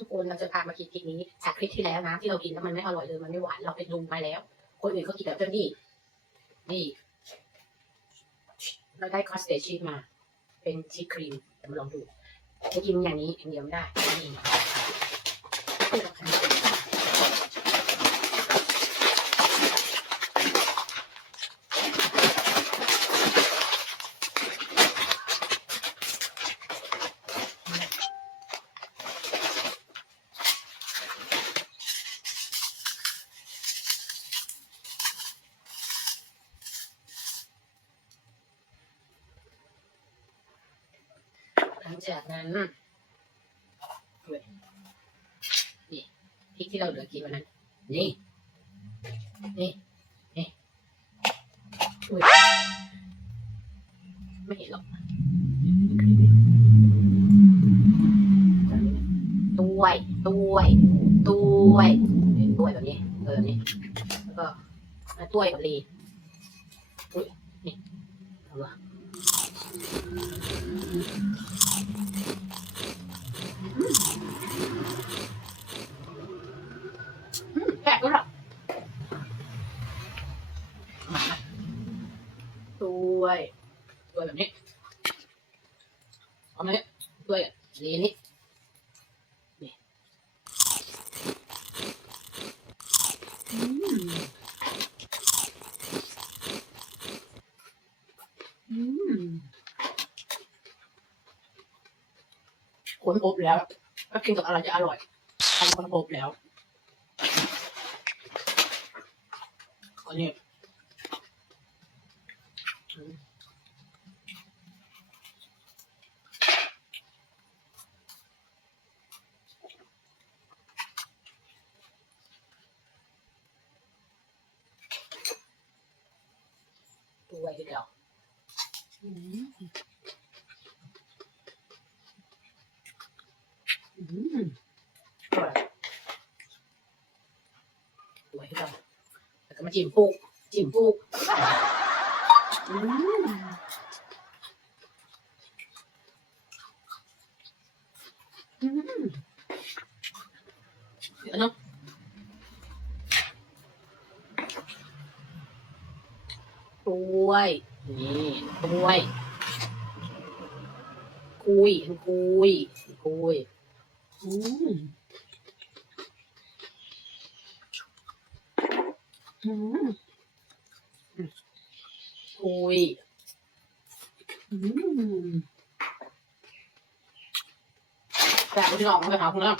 ทุกคนเราจะพามากินคลิปนี้จากคลิปที่แล้วนะที่เรากินแล้วมันไม่อร่อยเลยมันไม่หวานเราไปดูมาแล้ว คนอื่นเขากินแบบเจ้านี่นี่เราได้คอสเตชีสมา เป็นชีสครีมเดี๋ยวมาลองดูจะกินอย่างนี้อย่างเดียวไม่ได้นี่ห ลังจากนั้นนี่พริกที่เราเหลือกินวันนั้น นี่ นี่ นี่ไม่เห็นหรอกต้วยต้วยต้วยนี่ต้วยแบบนี้ เออแบบนี้แล้วก็ต้วยกับลีอุ้ยนี่เอาวะ แปลกด้วยหรอมาด้วยด้วแบบนี้เอามาเนี่ยด้วยนี่นี่นี่อืมอืมคนอบแล้ว ก็กินกับอะไรจะอร่อยทำคนอบแล้ว อันนี้ตัวทีเดียวอืมอื ก็มาจิ้มปูจิ้มปูอืมอืมเดี๋ยวนะกล้วยนี่กล้วยคุยคุยคุยอืม อืมคุยอืมแต่ไม่ได้ออกมาไปหาคุณแล้ว